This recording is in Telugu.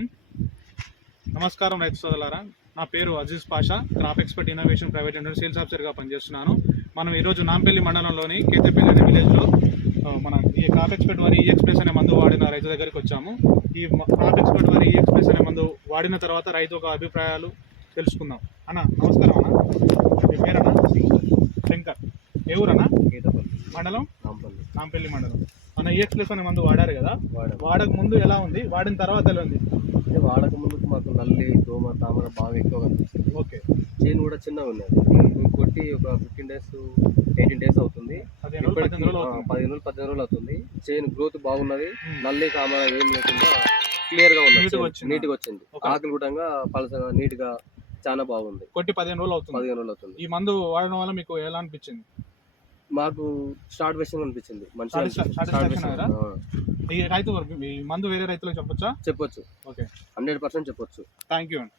ఉం? నమస్కారం రైతు సోదరులారా, నా పేరు Aziz Pasha, crop expert innovation private limited sales ఆఫీసర్గా పనిచేస్తున్నాను. మనం ఈరోజు నాంపల్లి మండలంలోని కేతపల్లి అనే విలేజ్లో మన ఈ క్రాప్ ఎక్స్పర్ట్ వారి ఎక్స్ప్రెస్ అనే మందు వాడిన రైతు దగ్గరికి వచ్చాము. ఈ క్రాప్ ఎక్స్పర్ట్ వారి ఎక్స్ప్రెస్ అనే మందు వాడిన తర్వాత రైతు ఒక అభిప్రాయాలు తెలుసుకుందాం. అన్న నమస్కారం. అన్న మీ పేరన్నా? శంకర్. ఏ ఊరన్నా? మండలం నాంపల్లి మండలం. మన ఎక్స్ప్రెస్ అనే మందు వాడారు కదా, వాడక ముందు ఎలా ఉంది, వాడిన తర్వాత ఎలా ఉంది? వాడక ముందుకు మాకు నల్లి దోమ తామర బాగా ఎక్కువగా అనిపిస్తుంది. ఓకే. చేను కూడా చిన్నగా ఉన్నది. మేము కొట్టి ఒక 15 days 18 days అవుతుంది. 15 రోజులు అవుతుంది. చేను గ్రోత్ బాగున్నది. నల్లి తామర ఏం లేకుండా క్లియర్ గా ఉన్నది, నీట్గా వచ్చింది. ఆకులు కూడా పలసగా నీట్ గా చాలా బాగుంది. కొట్టి 15 రోజులు అవుతుంది. ఈ మందు వాడడం వల్ల మీకు ఎలా అనిపించింది? మాకు స్టార్ట్ వేసింగ్ అనిపించింది. ఈ రైతు ఈ మందు వేరే రైతులకు చెప్పొచ్చు. ఓకే, 100% చెప్పొచ్చు. థ్యాంక్ యూ అండి.